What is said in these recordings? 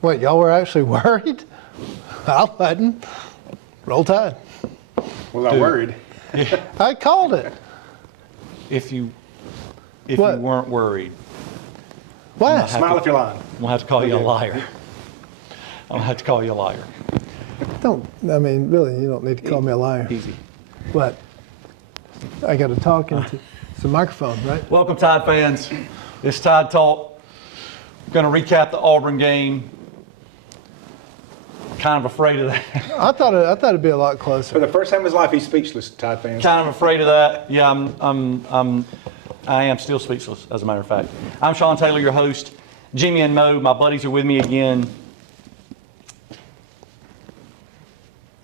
What, y'all were actually worried? I wasn't. Roll Tide. Was I worried? I called it. If you What? weren't worried, What? Smile if you're lying. I'm gonna have to call you a liar. I'm gonna have to call you a liar. Really, you don't need to call me a liar. Easy. But I got to talk into the microphone, right? Welcome, Tide fans. It's Tide Talk. Going to recap the Auburn game. Kind of afraid of that. I thought it'd be a lot For closer. the first time in his life, he's speechless, Tide fans. Kind of afraid of that. Yeah, I am still speechless, as a matter of fact. I'm Sean Taylor, your host. Jimmy and Mo, my buddies, are with me again.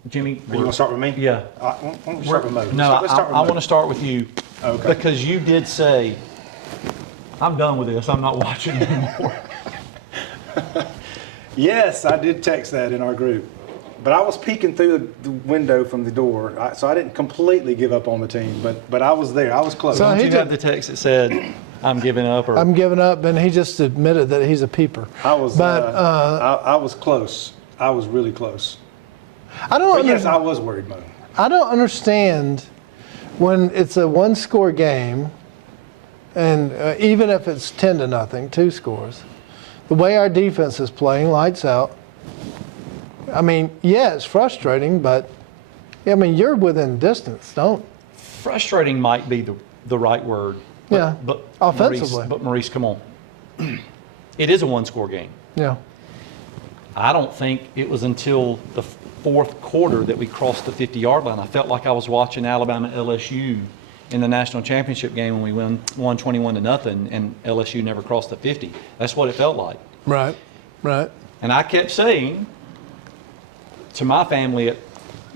Jimmy, Are you going to start with me? Yeah. Why don't we start with Mo? No, Let's start with I Mo. want to start with you. Okay. Because you did say, I'm done with this. I'm not watching anymore. Yes, I did text that in our group. But I was peeking through the window from the door, so I didn't completely give up on the team. But I was there. I was close. So Don't he you have the text that said, I'm giving up? Or I'm giving up, and he just admitted that he's a peeper. I was. But I was close. I was really close. I don't. But yes, I was worried, Mo. I don't understand when it's a one-score game, and even if it's 10-0, 2 scores, the way our defense is playing, lights out. I mean, yeah, it's frustrating, but you're within distance. frustrating might be the right word. But, Yeah, but offensively. Maurice, come on. It is a one-score game. Yeah. I don't think it was until the fourth quarter that we crossed the 50-yard line. I felt like I was watching Alabama LSU in the national championship game when we won 21-0, and LSU never crossed the 50. That's what it felt like. Right. And I kept saying to my family,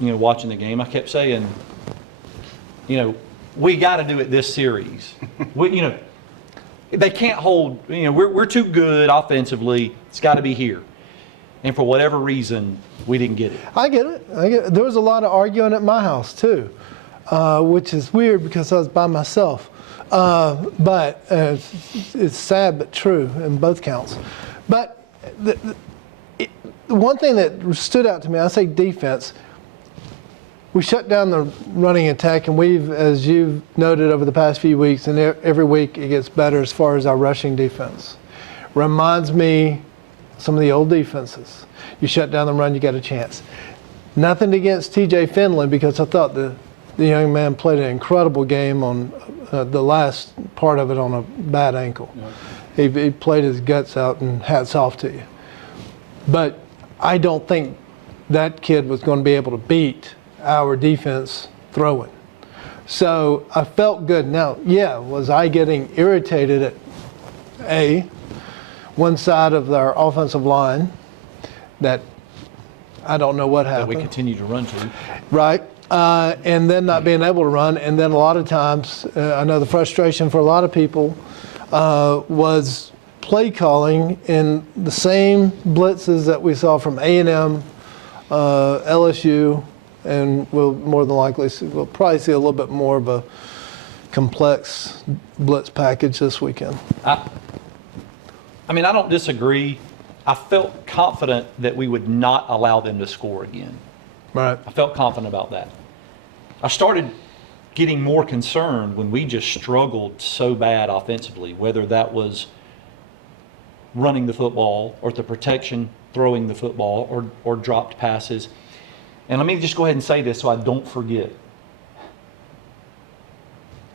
watching the game, I kept saying, we got to do it this series. They can't hold. We're too good offensively. It's got to be here. And for whatever reason, we didn't get it. I get it. There was a lot of arguing at my house too, which is weird because I was by myself. But it's sad but true in both counts. But the one thing that stood out to me, I say defense, we shut down the running attack, and we've, as you've noted over the past few weeks, and every week it gets better as far as our rushing defense. Reminds me some of the old defenses. You shut down the run, you got a chance. Nothing against TJ Finley, because I thought the young man played an incredible game on the last part of it on a bad ankle. Yeah. He played his guts out, and hats off to you. But I don't think that kid was going to be able to beat our defense throwing. So I felt good. Now, was I getting irritated at one side of our offensive line that I don't know what happened. That we continue to run to. Right. And then not being able to run. And then a lot of times, I know the frustration for a lot of people was play calling in the same blitzes that we saw from A&M, LSU, and we'll more than likely we'll probably see a little bit more of a complex blitz package this weekend. I don't disagree. I felt confident that we would not allow them to score again. Right. I felt confident about that. I started getting more concerned when we just struggled so bad offensively, whether that was running the football or the protection, throwing the football, or dropped passes. And let me just go ahead and say this so I don't forget.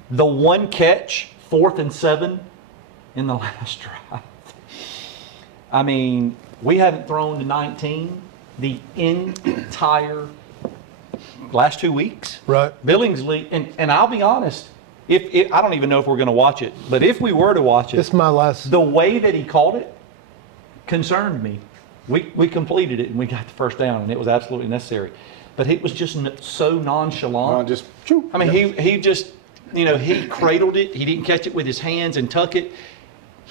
The one catch, 4th and 7 in the last drive. We haven't thrown to 19 the entire last 2 weeks. Right. Billingsley, and I'll be honest, if I don't even know if we're going to watch it, but if we were to watch it, It's my last. the way that he called it concerned me. We completed it and we got the first down, and it was absolutely necessary. But it was just so nonchalant. I mean, he just, he cradled it. He didn't catch it with his hands and tuck it.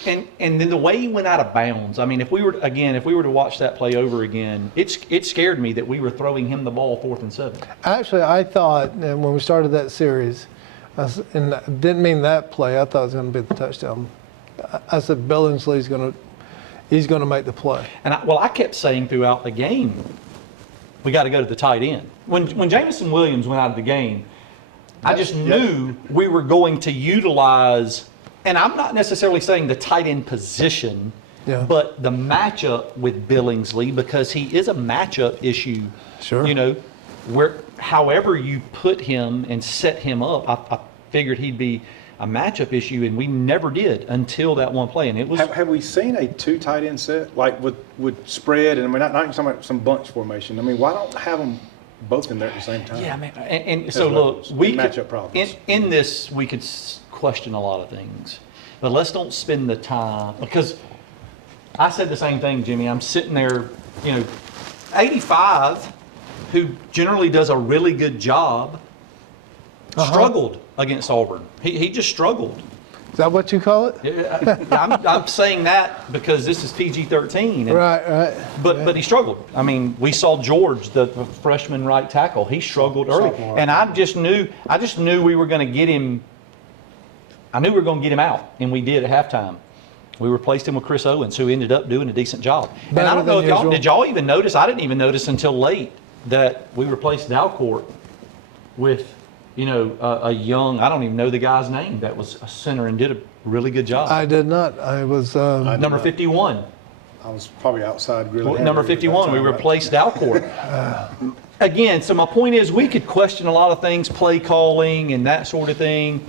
And then the way he went out of bounds. I mean, if we were to watch that play over again, it scared me that we were throwing him the ball 4th and 7. Actually, I thought when we started that series, and I didn't mean that play. I thought it was going to be the touchdown. I said Billingsley's he's going to make the play. And I kept saying throughout the game, we got to go to the tight end. When Jamison Williams went out of the game, I just knew we were going to utilize, and I'm not necessarily saying the tight end position, but the matchup with Billingsley, because he is a matchup issue. Sure. However you put him and set him up, I figured he'd be a matchup issue, and we never did until that one play. And it was. Have we seen a 2 tight end set like with spread? And we're not even talking about some bunch formation. I mean, why don't have them both in there at the same time? Yeah, man. And so look, we matchup problems. In this we could question a lot of things, but let's don't spend the time, because I said the same thing, Jimmy. I'm sitting there, 85, who generally does a really good job, struggled against Auburn. He just struggled. Is that what you call it? I'm saying that because this is PG-13. Right. But he struggled. I mean, we saw George, the freshman right tackle. He struggled early, and I just knew we were going to get him. I knew we were going to get him out, and we did at halftime. We replaced him with Chris Owens, who ended up doing a decent job. And I don't know if did y'all even notice? I didn't even notice until late that we replaced Dalcourt with, a young, I don't even know the guy's name, that was a center and did a really good job. I did not. I was number 51. I was probably outside grilling. Number 51, we replaced Dalcourt. Again, so my point is, we could question a lot of things, play calling and that sort of thing.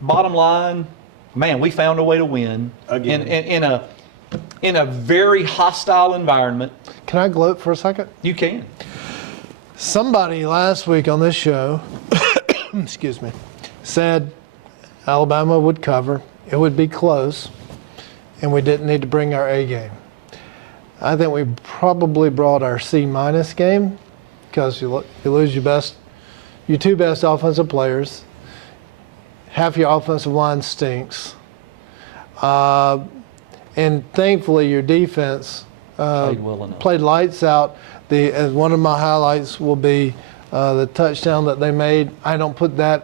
Bottom line, man, we found a way to win Again. in a very hostile environment. Can I gloat for a second? You can. Somebody last week on this show, excuse me, said Alabama would cover, it would be close, and we didn't need to bring our A game. I think we probably brought our C- game, because you lose your 2 best offensive players. Half your offensive line stinks. And thankfully your defense played lights out. As one of my highlights will be the touchdown that they made. I put that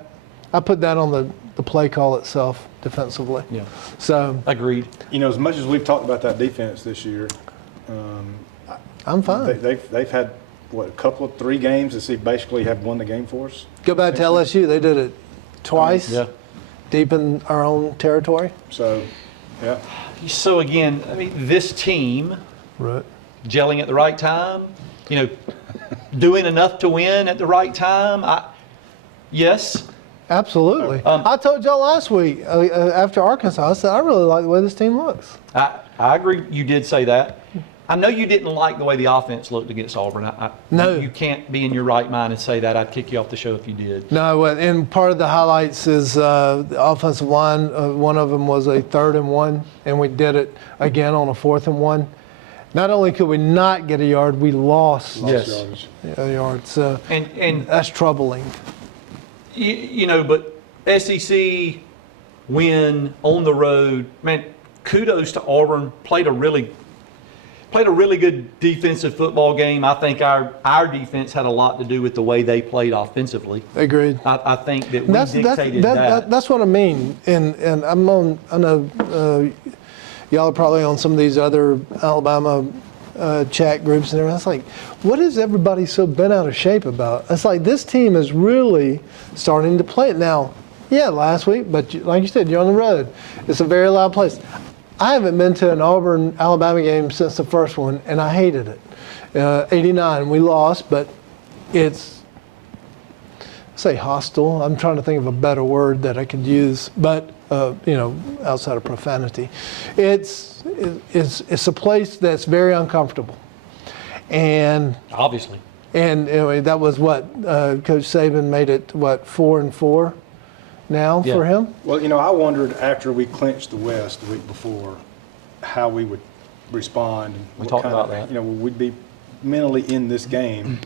on the play call itself defensively. Yeah. So agreed. As much as we've talked about that defense this year, I'm fine. They've had a couple of 3 games that basically have won the game for us. Go back to LSU. They did it twice. Yeah. Deep in our own territory. So, yeah. So again, I mean, this team Right. gelling at the right time, doing enough to win at the right time. Yes. Absolutely. I told y'all last week after Arkansas, I said I really like the way this team looks. I agree. You did say that. I know you didn't like the way the offense looked against Auburn. No. You can't be in your right mind and say that. I'd kick you off the show if you did. No, and part of the highlights is the offensive line. One of them was a 3rd and 1, and we did it again on a 4th and 1. Not only could we not get a yard, we lost Yardage. a yard. So And that's troubling. But SEC win on the road. Man, kudos to Auburn. Played a really good defensive football game. I think our defense had a lot to do with the way they played offensively. Agreed. I think that we dictated that. That's what I mean. And I know y'all are probably on some of these other Alabama chat groups and everything. It's like, what is everybody so bent out of shape about? It's like this team is really starting to play it now. Yeah, last week, but like you said, you're on the road. It's a very loud place. I haven't been to an Auburn-Alabama game since the first one, and I hated it. 89, we lost, but it's, say hostile. I'm trying to think of a better word that I could use, but outside of profanity. It's a place that's very uncomfortable. And Obviously. And anyway, that was what Coach Saban made it 4-4 now for him. Well, I wondered after we clinched the West the week before how we would respond. We talked about that. You know, we'd be mentally in this game.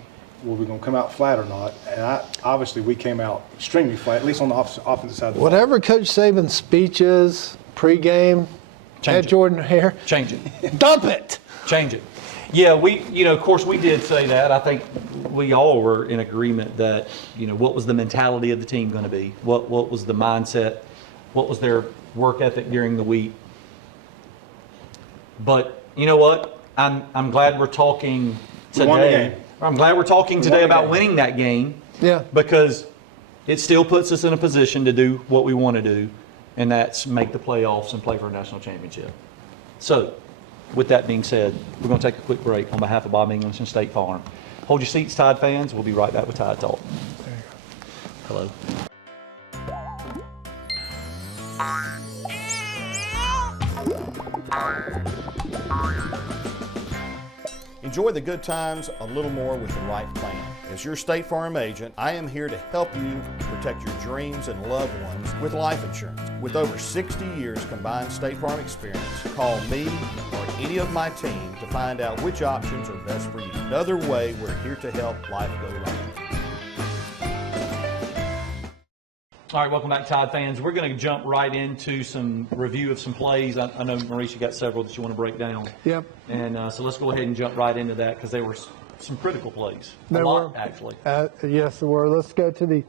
Were we going to come out flat or not? And obviously we came out extremely flat, at least on the offensive side of the ball. Whatever Coach Saban's speech is pregame, Change at it. Jordan Hare, Change it. dump it. Change it. Yeah, of course we did say that. I think we all were in agreement that, what was the mentality of the team going to be? What was the mindset? What was their work ethic during the week? But you know what? I'm glad we're talking We won the today. game. I'm glad we're talking today the about game. winning that game. Yeah. Because it still puts us in a position to do what we want to do, and that's make the playoffs and play for a national championship. So, with that being said, we're going to take a quick break on behalf of Bob English and State Farm. Hold your seats, Tide fans. We'll be right back with Tide Talk. Hello. Enjoy the good times a little more with the right plan. As your State Farm agent, I am here to help you protect your dreams and loved ones with life insurance. With over 60 years combined State Farm experience, call me or any of my team to find out which options are best for you. Another way we're here to help life go right. All right, welcome back, Tide fans. We're going to jump right into some review of some plays. I know, Maurice, you got several that you want to break down. Yep. And so let's go ahead and jump right into that because there were some critical plays. There a lot, were. actually. Yes, there were. Let's go to the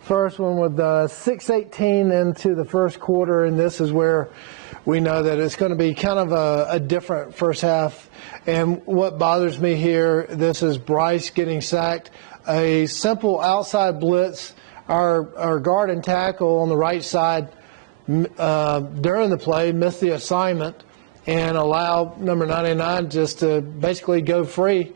first one with 6:18 into the first quarter, and this is where we know that it's going to be kind of a different first half. And what bothers me here, this is Bryce getting sacked. A simple outside blitz. Our guard and tackle on the right side during the play missed the assignment and allowed number 99 just to basically go free,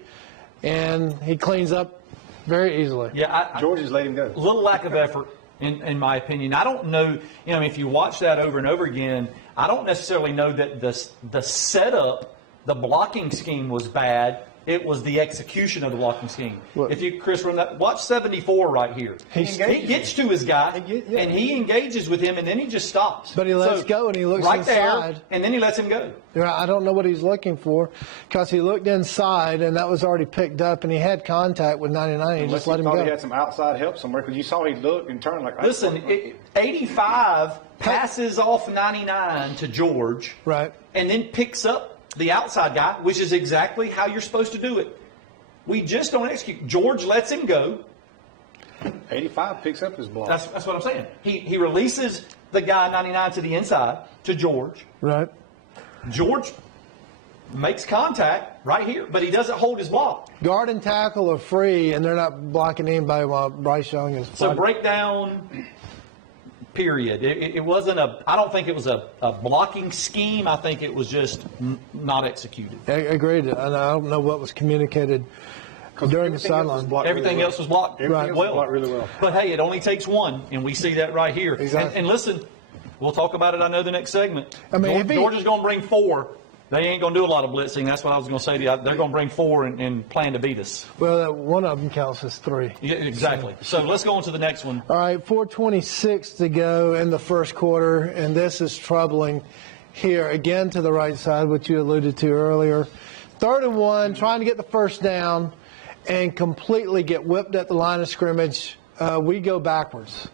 and he cleans up very easily. Yeah, George let him go. A little lack of effort, in my opinion. I don't know, if you watch that over and over again, I don't necessarily know that the setup, the blocking scheme was bad. It was the execution of the blocking scheme. Look. If you, Chris, run that, watch 74 right here. He gets to his guy, and he engages with him, and then he just stops. But he lets go, and he looks right inside. there, and then he lets him go. I don't know what he's looking for because he looked inside, and that was already picked up, and he had contact with 99. He just let him thought go. he had some outside help somewhere because you saw he looked and turned like. Listen, 85 passes off 99 to George, Right. and then picks up the outside guy, which is exactly how you're supposed to do it. We just don't execute. George lets him go. 85 picks up his block. That's what I'm saying. He releases the guy 99 to the inside to George. Right. George makes contact right here, but he doesn't hold his block. Guard and tackle are free, and they're not blocking anybody while Bryce Young is. So breakdown, period. It wasn't I don't think it was a blocking scheme. I think it was just not executed. Agreed, and I don't know what was communicated during the sideline. Everything else was blocked really well. But hey, it only takes one, and we see that right here. Exactly. And listen, we'll talk about it, I know, the next segment. I mean, George is going to bring 4. They ain't going to do a lot of blitzing. That's what I was going to say to you. They're going to bring 4 and plan to beat us. Well, one of them counts as 3. Yeah, exactly. So let's go on to the next one. All right, 4:26 to go in the first quarter, and this is troubling here. Again to the right side, which you alluded to earlier. 3rd and 1, trying to get the first down, and completely get whipped at the line of scrimmage. We go backwards.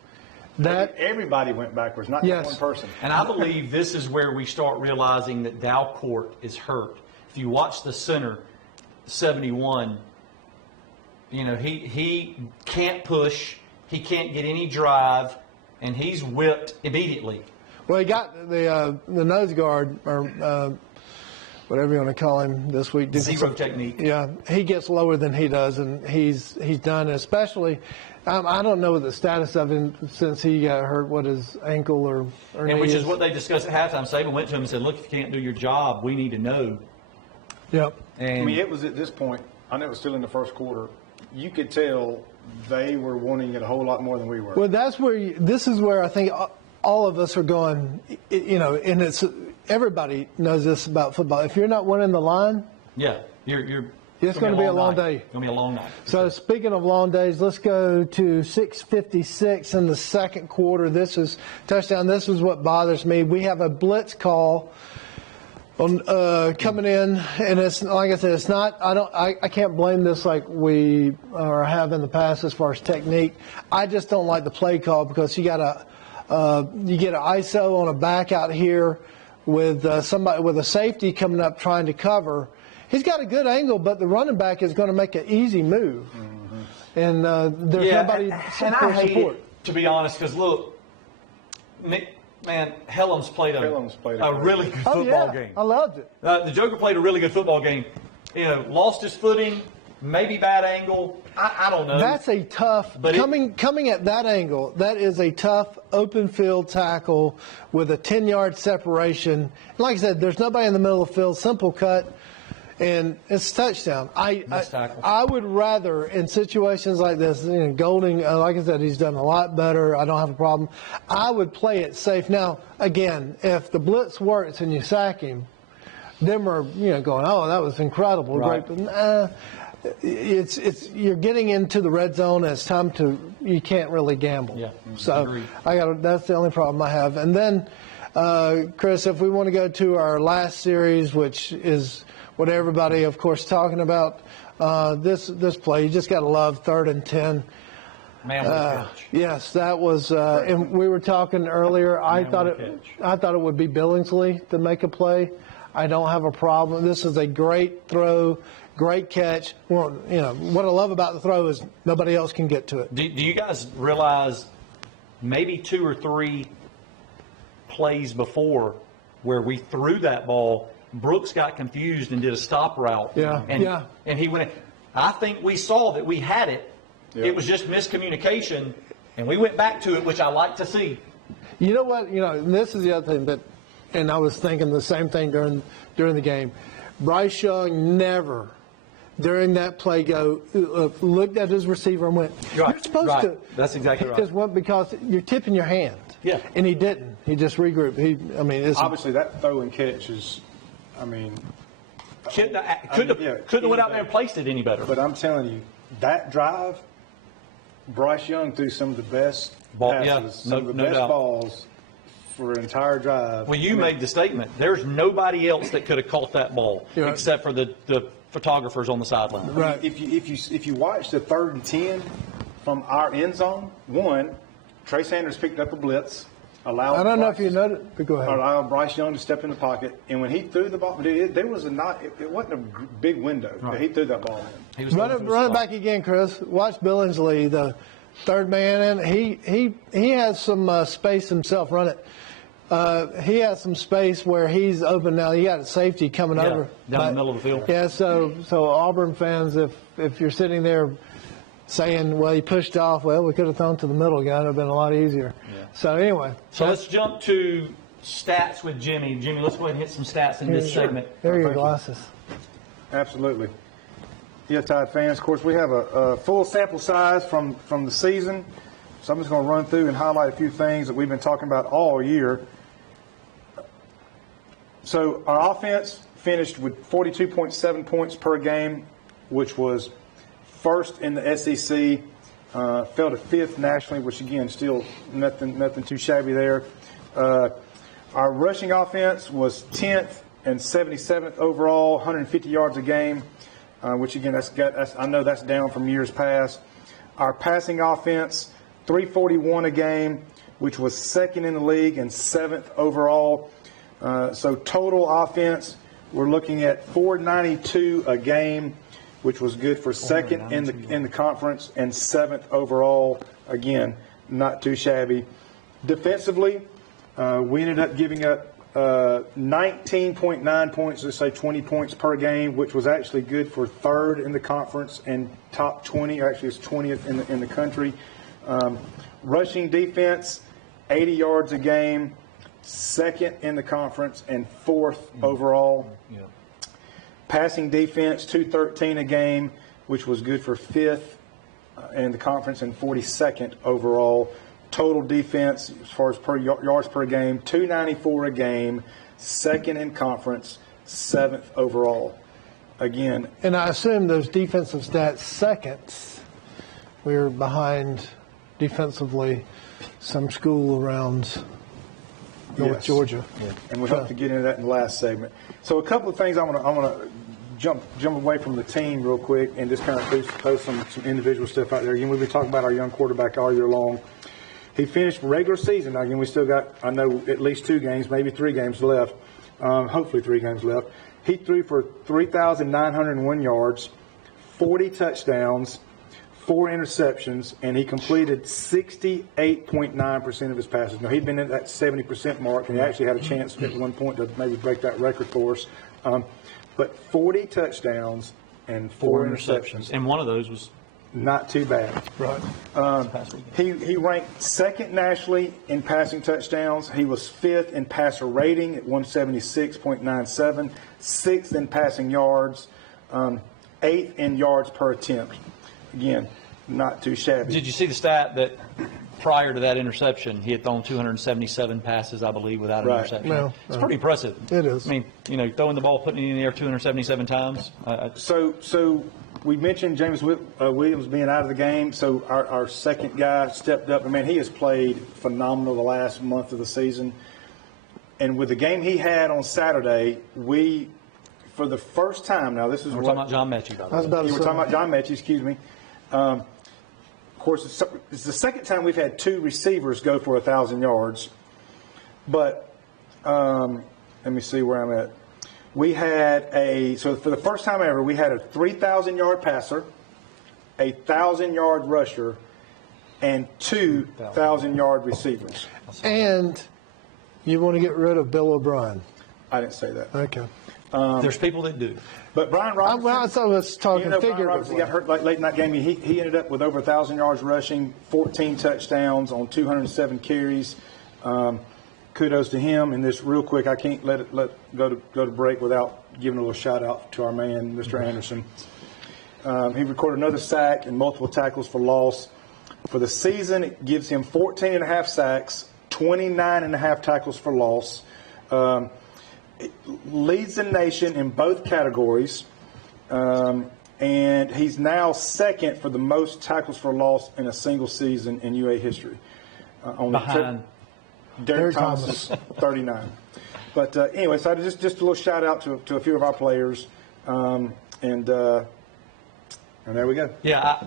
Everybody went backwards, not Yes. one person. And I believe this is where we start realizing that Dalcourt is hurt. If you watch the center, 71, he can't push, he can't get any drive, and he's whipped immediately. Well, he got the nose guard, or whatever you want to call him this week. Zero technique. Yeah, he gets lower than he does, and he's done. Especially, I don't know the status of him since he got hurt. What his ankle or knee And which is what they discussed at halftime. Saban went to him and said, "Look, if you can't do your job, we need to know." Yep. And I mean, it was at this point, I know it was still in the first quarter, you could tell they were wanting it a whole lot more than we were. Well, that's where this is where I think all of us are going. And it's everybody knows this about football. If you're not winning the line, yeah, you're. It's going to be a long day. It's going to be a long night. So speaking of long days, let's go to 6:56 in the second quarter. This is touchdown. This is what bothers me. We have a blitz call Coming in, and it's like I said, it's not. I can't blame this like we have in the past as far as technique. I just don't like the play call because you get an ISO on a back out here with somebody with a safety coming up trying to cover. He's got a good angle, but the running back is going to make an easy move, and there's nobody and I hate support. it, to be honest, because look, man, Helms played a really good football game. I loved it. The Joker played a really good football game. Lost his footing, maybe bad angle. I don't know. That's a tough, But coming at that angle, that is a tough open field tackle with a 10-yard separation. Like I said, there's nobody in the middle of the field, simple cut, and it's a touchdown. I would rather, in situations like this, Golding, like I said, he's done a lot better. I don't have a problem. I would play it safe. Now, again, if the blitz works and you sack him, then we're going, oh, that was incredible, right. Great. But it's you're getting into the red zone. And it's time you can't really gamble. Yeah, so agreed. That's the only problem I have. And then, Chris, if we want to go to our last series, which is what everybody, of course, talking about, this play, you just got to love 3rd and 10. Man, what a catch. Yes, that was, and we were talking earlier. I thought it would be Billingsley to make a play. I don't have a problem. This is a great throw, great catch. Well, what I love about the throw is nobody else can get to it. Do you guys realize maybe 2 or 3 plays before where we threw that ball, Brooks got confused and did a stop route. And he went. I think we saw that we had it. Yeah. It was just miscommunication, and we went back to it, which I like to see. You know what? And this is the other thing and I was thinking the same thing during the game. Bryce Young never, during that play, looked at his receiver and went, "You're supposed to." That's exactly right. Just went because you're tipping your hand. Yeah. And he didn't. He just regrouped. Obviously that throw and catch is, couldn't have went out there and placed it any better. But I'm telling you, that drive, Bryce Young threw some of the best passes, some of the best balls for an entire drive. Well, you made the statement. There's nobody else that could have caught that ball except for the photographers on the sideline. Right. If you watch the 3rd and 10 from our end zone, Trey Sanders picked up a blitz. I don't know if you noticed, but go ahead. Allowed Bryce Young to step in the pocket, and when he threw the ball, it wasn't a big window. Right. He threw that ball in. Run it back again, Chris. Watch Billingsley, the 3rd man in. He has some space himself. Run it. He has some space where he's open now. You got a safety coming over down the middle of the field. Yeah. So Auburn fans, if you're sitting there saying, well, he pushed off, well, we could have thrown to the middle guy. It would have been a lot easier. Yeah. So anyway. So let's jump to stats with Jimmy. Jimmy, let's go ahead and hit some stats in this segment. There are your glasses. Absolutely. Yeah, Tide fans, of course, we have a full sample size from the season. So I'm just going to run through and highlight a few things that we've been talking about all year. So our offense finished with 42.7 points per game, which was 1st in the SEC, fell to 5th nationally, which again, still nothing too shabby there. Our rushing offense was 10th and 77th overall, 150 yards a game, which again, I know that's down from years past. Our passing offense, 341 a game, which was 2nd in the league and 7th overall. So total offense, we're looking at 492 a game, which was good for 2nd in the conference and 7th overall. Again, not too shabby. Defensively, we ended up giving up 19.9 points, let's say 20 points per game, which was actually good for 3rd in the conference and top 20. Actually, it's 20th in the country. Rushing defense, 80 yards a game, 2nd in the conference and 4th overall. Yeah. Passing defense, 213 a game, which was good for 5th in the conference and 42nd overall. Total defense, as far as yards per game, 294 a game, 2nd in conference, 7th overall. Again. And I assume those defensive stats seconds. We were behind defensively some school around North Yes. Georgia. And we hope to get into that in the last segment. So a couple of things I want to jump away from the team real quick and just kind of post some individual stuff out there. Again, we've been talking about our young quarterback all year long. He finished regular season. Now, again, we still got, I know, at least 2 games, maybe 3 games left. Hopefully 3 games left. He threw for 3,901 yards, 40 touchdowns, 4 interceptions, and he completed 68.9% of his passes. Now, he'd been at that 70% mark, and he actually had a chance at one point to maybe break that record for us. But 40 touchdowns and 4 interceptions. And one of those was Not too bad. Right. past weekend. He ranked 2nd nationally in passing touchdowns. He was 5th in passer rating at 176.97, 6th in passing yards, 8th in yards per attempt. Again, not too shabby. Did you see the stat that prior to that interception, he had thrown 277 passes, I believe, without an Right. interception? Well, It's pretty impressive. It is. I mean, throwing the ball, putting it in the air 277 times. So we mentioned James Williams being out of the game. So our second guy stepped up. And, man, he has played phenomenal the last month of the season. And with the game he had on Saturday, we, for the first time now, this is We're what, talking about John Mechie, by the I was way. about to you were say. talking about John Mechie, excuse me. Of course, it's the second time we've had 2 receivers go for 1,000 yards. But let me see where I'm at. We had so for the first time ever, we had a 3,000-yard passer, a 1,000-yard rusher, and 2 1,000-yard receivers. And you want to get rid of Bill O'Brien. I didn't say that. Okay. There's people that do. But Brian Robinson. Well, I thought I was talking Brian Robinson figuratively. got hurt late in that game. He ended up with over 1,000 yards rushing, 14 touchdowns on 207 carries. Kudos to him. And this real quick, I can't let it go to break without giving a little shout out to our man, Mr. Anderson. He recorded another sack and multiple tackles for loss. For the season, it gives him 14.5 sacks, 29.5 tackles for loss. Leads the nation in both categories. And he's now second for the most tackles for loss in a single season in UA history. Only Behind. Derek Derek Thomas is 39. But anyway, so just a little shout out to a few of our players. And there we go. Yeah,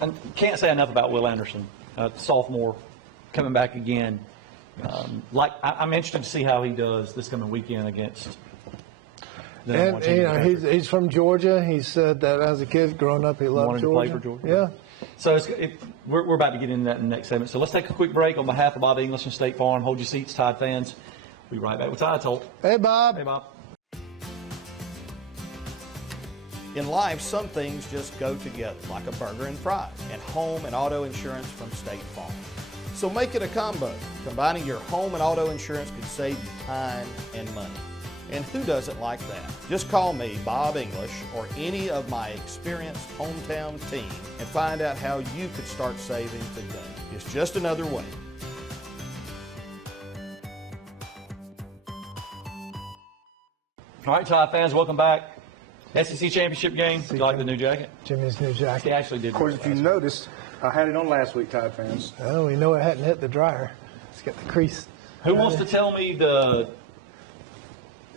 I can't say enough about Will Anderson, sophomore, coming back again. I'm interested to see how he does this coming weekend against. the number one And team in the country. he's from Georgia. He said that as a kid growing up, he loved Wanted to Georgia. play for Georgia. Yeah. So we're about to get into that in the next segment. So let's take a quick break on behalf of Bob English and State Farm. Hold your seats, Tide fans. We'll be right back with Tide Talk. Hey, Bob. Hey, Bob. In life, some things just go together, like a burger and fries, and home and auto insurance from State Farm. So make it a combo. Combining your home and auto insurance could save you time and money. And who doesn't like that? Just call me, Bob English, or any of my experienced hometown team and find out how you could start saving today. It's just another way. All right, Tide fans, welcome back. SEC Championship game. You like the new jacket? Jimmy's new He jacket. actually did. Of course, if you noticed, I had it on last week, Tide fans. Oh, we know it hadn't hit the dryer. It's got the crease. Who wants to tell me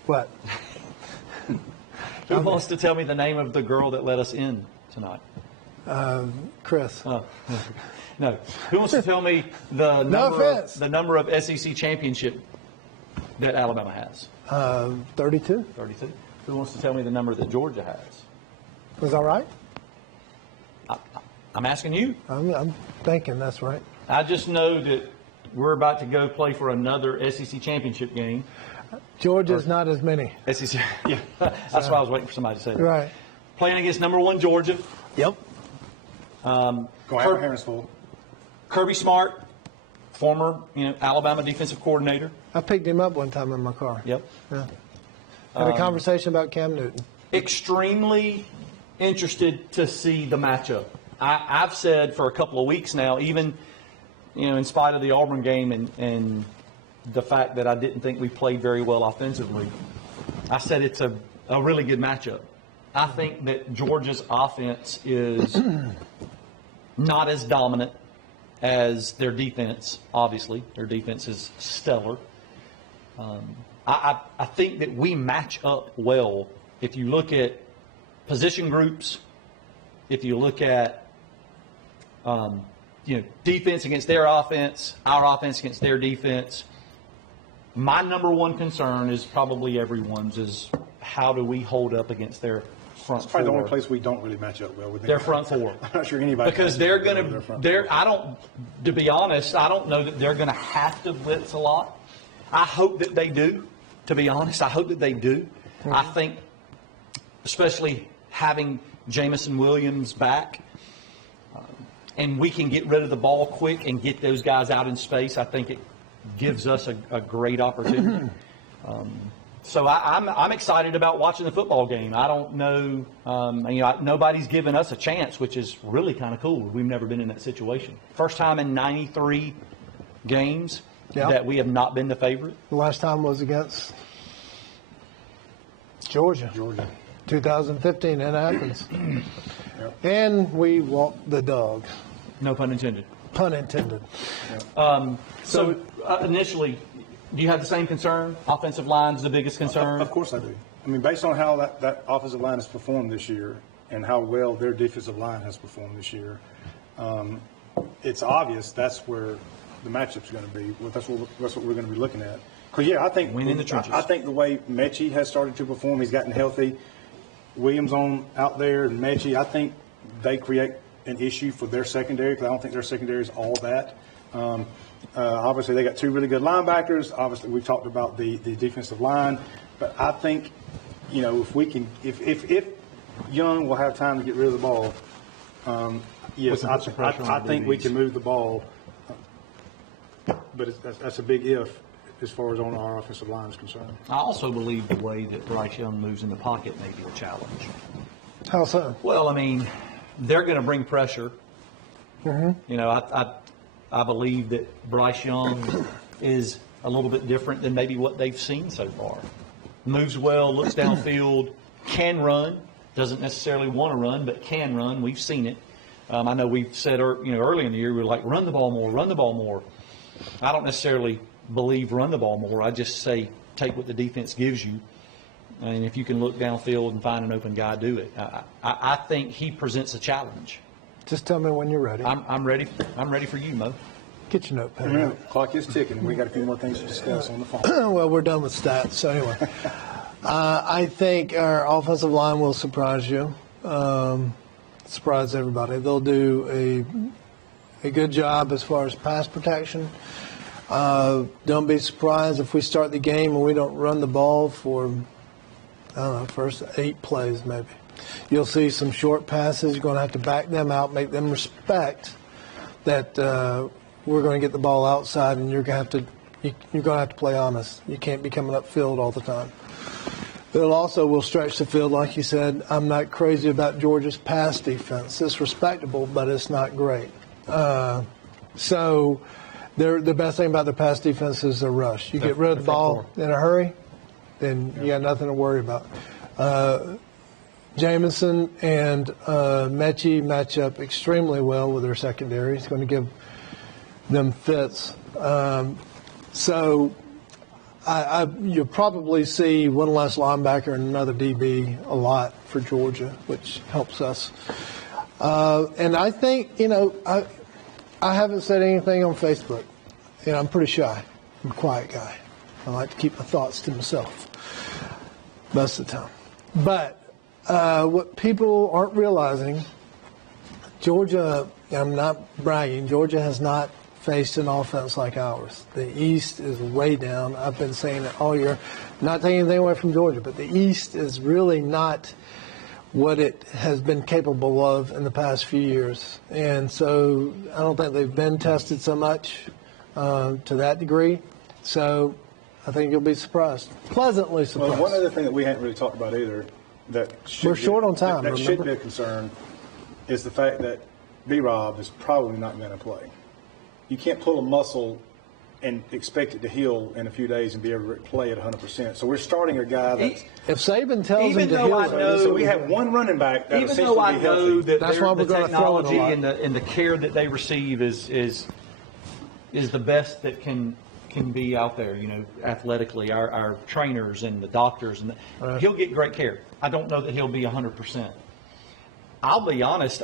What? Who wants to tell me the name of the girl that let us in tonight? Chris. Oh, no. Who wants to tell me the offense. number of SEC championship that Alabama has? 32. 32. Who wants to tell me the number that Georgia has? Was that right? I'm asking you. I'm thinking that's right. I just know that we're about to go play for another SEC championship game. Georgia's not as many. SEC. Yeah, that's why I was waiting for somebody to say that. Right. Playing against number 1 Georgia. Yep. Go ahead, hands full. Kirby Smart, former Alabama defensive coordinator. I picked him up one time in my car. Yep. Yeah. Had a conversation about Cam Newton. Extremely interested to see the matchup. I've said for a couple of weeks now, even in spite of the Auburn game and the fact that I didn't think we played very well offensively, I said it's a really good matchup. I think that Georgia's offense is not as dominant as their defense. Obviously, their defense is stellar. I think that we match up well. If you look at position groups, if you look at defense against their offense, our offense against their defense, my number one concern is probably everyone's is how do we hold up against their front It's probably four. the only place we don't really match up well with them. Their front four. I'm not sure anybody. Because they're going to, to be honest, I don't know that they're going to have to blitz a lot. I hope that they do, to be honest. I hope that they do. Mm-hmm. I think, especially having Jamison Williams back, and we can get rid of the ball quick and get those guys out in space, I think it gives us a great opportunity. So I'm excited about watching the football game. I don't know, nobody's given us a chance, which is really kind of cool. We've never been in that situation. First time in 93 games that we have not been the favorite. The last time was against Georgia. 2015 in Athens. Yep. And we walked the dog. No pun intended. Pun intended. So initially, do you have the same concern? Offensive line's the biggest concern? Of course I do. I mean, based on how that offensive line has performed this year and how well their defensive line has performed this year, it's obvious that's where the matchup's going to be. That's what we're going to be looking at. Because, I think Win in the trenches. I think the way Mechie has started to perform, he's gotten healthy. Williams out there and Mechie, I think they create an issue for their secondary because I don't think their secondary is all that. Obviously, they got two really good linebackers. Obviously, we've talked about the defensive line. But I think, if we can, if Young will have time to get rid of the ball, yes, I think we can move the ball. But that's a big if as far as on our offensive line is concerned. I also believe the way that Bryce Young moves in the pocket may be a challenge. How so? Well, I mean, they're going to bring pressure. Mm-hmm. I believe that Bryce Young is a little bit different than maybe what they've seen so far. Moves well, looks downfield, can run, doesn't necessarily want to run, but can run. We've seen it. I know we've said early in the year we were like, run the ball more, run the ball more. I don't necessarily believe run the ball more. I just say take what the defense gives you, and if you can look downfield and find an open guy, do it. I think he presents a challenge. Just tell me when you're ready. I'm ready. I'm ready for you, Mo. Get your notepad. mean, the clock is ticking, and we got a few more things to discuss on the phone. Well, we're done with stats. So anyway, I think our offensive line will surprise you, surprise everybody. They'll do a good job as far as pass protection. Don't be surprised if we start the game and we don't run the ball for, first 8 plays maybe. You'll see some short passes. You're going to have to back them out, make them respect that we're going to get the ball outside, and you're going to have to play honest. You can't be coming upfield all the time. We'll stretch the field, like you said. I'm not crazy about Georgia's pass defense. It's respectable, but it's not great. So the best thing about the pass defense is the rush. You get rid of the ball in a hurry, then you got nothing to worry about. Jamison and Mechie match up extremely well with their secondary. He's going to give them fits. So you'll probably see one less linebacker and another DB a lot for Georgia, which helps us. And I think, I haven't said anything on Facebook. I'm pretty shy. I'm a quiet guy. I like to keep my thoughts to myself most of the time. But what people aren't realizing, Georgia, I'm not bragging, Georgia has not faced an offense like ours. The East is way down. I've been saying it all year. Not taking anything away from Georgia, but the East is really not what it has been capable of in the past few years. And so I don't think they've been tested so much to that degree. So I think you'll be surprised, pleasantly surprised. Well, one other thing that we hadn't really talked about either we're short on time. That should be a concern is the fact that B-Rob is probably not going to play. You can't pull a muscle and expect it to heal in a few days and be able to play at 100%. So we're starting a guy that's. If Saban tells Even him to though heal I it, know- So we have one running back that Even essentially though I be know healthy. that That's why the we're gonna throw it a technology lot. and the care that they receive is the best that can be out there, athletically, our trainers and the doctors, and he'll get great care. I don't know that he'll be 100%. I'll be honest,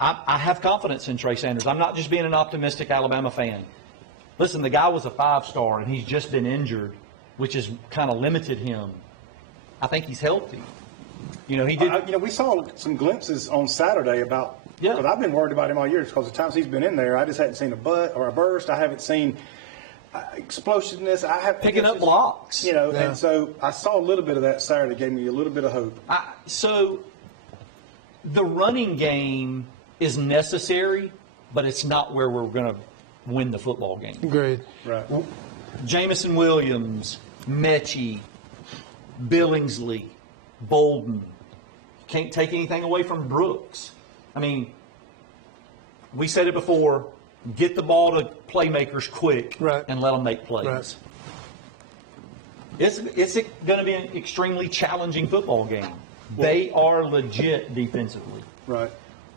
I have confidence in Trey Sanders. I'm not just being an optimistic Alabama fan. Listen, the guy was a 5-star, and he's just been injured, which has kind of limited him. I think he's healthy. He did. We saw some glimpses on Saturday about. Yeah. Because I've been worried about him all year because the times he's been in there, I just hadn't seen a butt or a burst. I haven't seen explosiveness. I have Picking up blocks. And so I saw a little bit of that Saturday. Gave me a little bit of hope. So the running game is necessary, but it's not where we're going to win the football game. agreed. Right. Jamison Williams, Mechie, Billingsley, Bolden. Can't take anything away from Brooks. I mean, we said it before, get the ball to playmakers quick Right. and let them make plays. Right. It's going to be an extremely challenging football game. They are legit defensively. Right.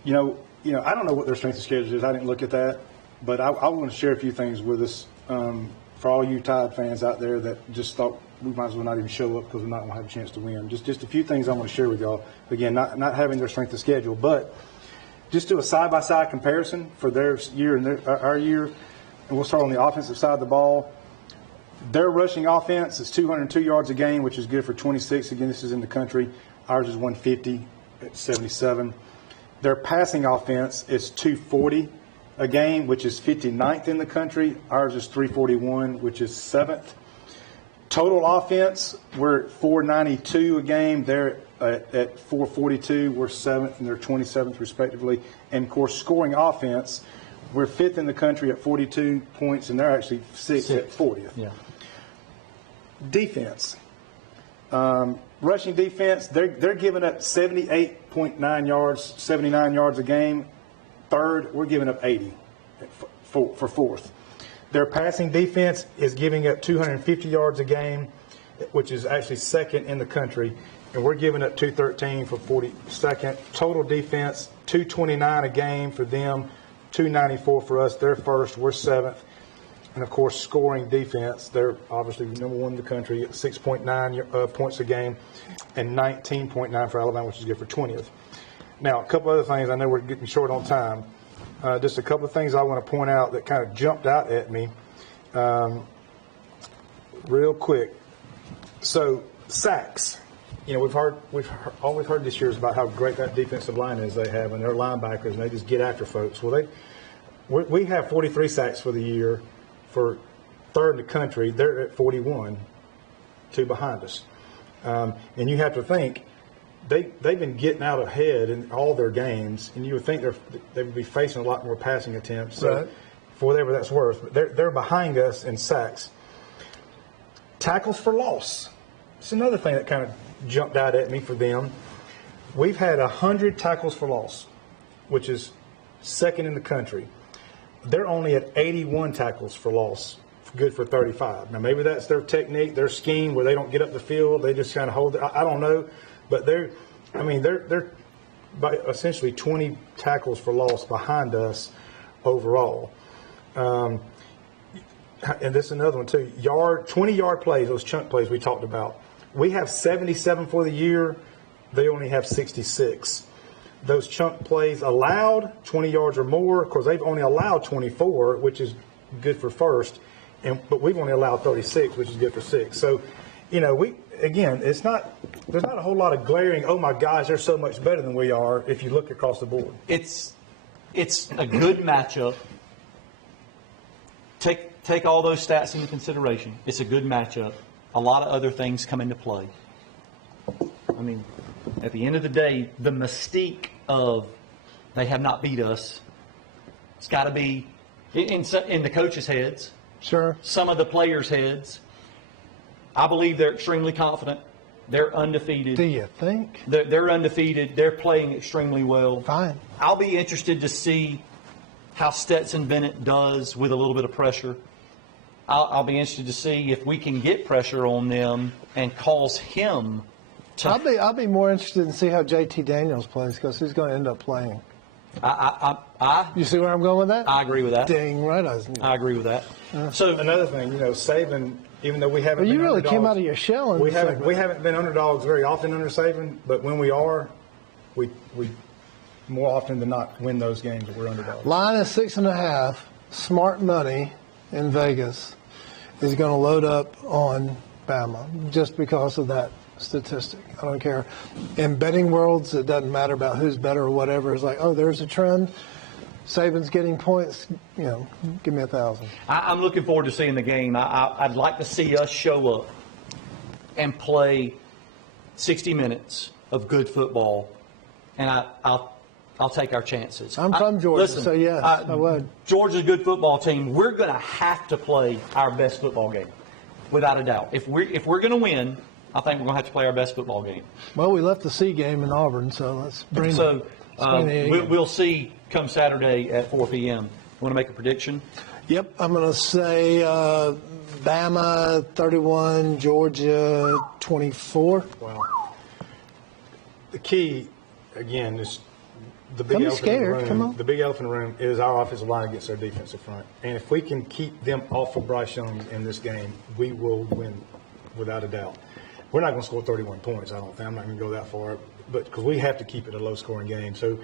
I don't know what their strength of schedule is. I didn't look at that, but I want to share a few things with us for all you Tide fans out there that just thought we might as well not even show up because we're not going to have a chance to win. Just a few things I want to share with y'all. Again, not having their strength of schedule, but just do a side-by-side comparison for their year and our year, and we'll start on the offensive side of the ball. Their rushing offense is 202 yards a game, which is good for 26. Again, this is in the country. Ours is 150 at 77. Their passing offense is 240 a game, which is 59th in the country. Ours is 341, which is 7th. Total offense, we're at 492 a game. They're at 442. We're 7th, and they're 27th, respectively. And, of course, scoring offense, we're 5th in the country at 42 points, and they're actually 6th at 40th. Yeah. Defense. Rushing defense, they're giving up 78.9 yards, 79 yards a game. Third, we're giving up 80 for fourth. Their passing defense is giving up 250 yards a game, which is actually second in the country, and we're giving up 213 for 42nd. Total defense, 229 a game for them, 294 for us. They're first, we're 7th. And, of course, scoring defense, they're obviously number 1 in the country at 6.9 points a game and 19.9 for Alabama, which is good for 20th. Now, a couple other things. I know we're getting short on time. Just a couple of things I want to point out that kind of jumped out at me real quick. So, sacks. We've all we've heard this year is about how great that defensive line is they have, and their linebackers, and they just get after folks. Well, we have 43 sacks for the year. For third in the country, they're at 41, 2 behind us. And you have to think, they've been getting out ahead in all their games, and you would think they would be facing a lot more passing attempts. So Right. for whatever that's worth, they're behind us in sacks. Tackles for loss. It's another thing that kind of jumped out at me for them. We've had 100 tackles for loss, which is second in the country. They're only at 81 tackles for loss, good for 35. Now, maybe that's their technique, their scheme, where they don't get up the field. They just kind of hold it. I don't know. But they're by essentially 20 tackles for loss behind us overall. And this is another one, too. 20-yard plays, those chunk plays we talked about. We have 77 for the year. They only have 66. Those chunk plays allowed, 20 yards or more. Of course, they've only allowed 24, which is good for first. But we've only allowed 36, which is good for 6. So, there's not a whole lot of glaring, oh my gosh, they're so much better than we are if you look across the board. It's a good matchup. Take all those stats into consideration. It's a good matchup. A lot of other things come into play. I mean, at the end of the day, the mystique of they have not beat us, it's got to be in the coaches' heads. Sure. Some of the players' heads. I believe they're extremely confident. They're undefeated. Do you think? They're undefeated. They're playing extremely well. Fine. I'll be interested to see how Stetson Bennett does with a little bit of pressure. I'll be interested to see if we can get pressure on them and cause him to. I'll be more interested in see how JT Daniels plays because he's going to end up playing. You see where I'm going with that? I agree with that. Dang right, I agree with that. So Another thing, Saban, even though we haven't But been you really underdogs, came out of your shell. In we the haven't second. we haven't been underdogs very often under Saban, but when we are, we more often than not win those games that we're underdogs. Line is 6.5. Smart money in Vegas is going to load up on Bama just because of that statistic. I don't care. In betting worlds, it doesn't matter about who's better or whatever. It's like, oh, there's a trend. Saban's getting points. Give me 1,000. I'm looking forward to seeing the game. I'd like to see us show up and play 60 minutes of good football, and I'll take our chances. I'm from Georgia, Listen, so yes, I would. Georgia's a good football team. We're going to have to play our best football game, without a doubt. If we're going to win, I think we're going to have to play our best football game. Well, we left the C game in Auburn, so let's bring So it. we'll see come Saturday at 4 p.m. You want to make a prediction? Yep, I'm going to say Bama 31, Georgia 24. Wow. The key, again, is the big Don't be elephant in the scared. room. Come on. The big elephant in the room is our offensive line against our defensive front. And if we can keep them off of Bryce Young in this game, we will win without a doubt. We're not going to score 31 points, I don't think. I'm not going to go that far, but because we have to keep it a low-scoring game. So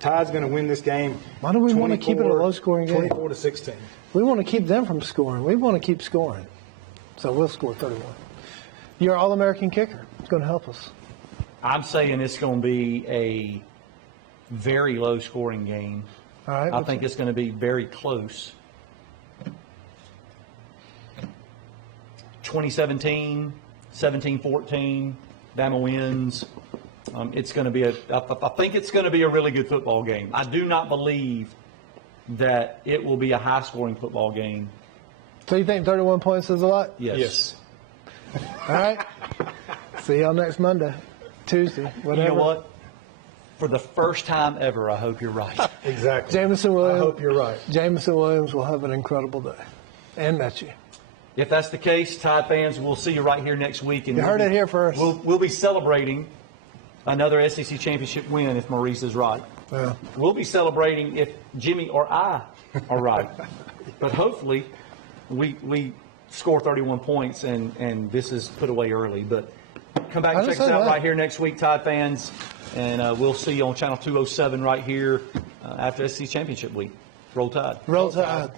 Tide's going to win this game. Why do we want to keep it a low-scoring game? 24-16. We want to keep them from scoring. We want to keep scoring. So we'll score 31. Your All-American kicker is going to help us. I'm saying it's going to be a very low-scoring game. All right. I think it's going to be very close. 2017, 17-14, Bama wins. It's going to be I think it's going to be a really good football game. I do not believe that it will be a high-scoring football game. So you think 31 points is a lot? Yes. All right. See y'all next Monday, Tuesday, whatever. You know what? For the first time ever, I hope you're right. Exactly. Jameson Williams. I hope you're right. Jameson Williams will have an incredible day. And Mechie. If that's the case, Tide fans, we'll see you right here next week. And You heard it here first. We'll be celebrating another SEC championship win if Maurice is right. Yeah. We'll be celebrating if Jimmy or I are right. But hopefully we score 31 points and this is put away early. But come back and check us out right here next week, Tide fans. And we'll see you on Channel 207 right here after SEC Championship Week. Roll Tide. Roll Tide.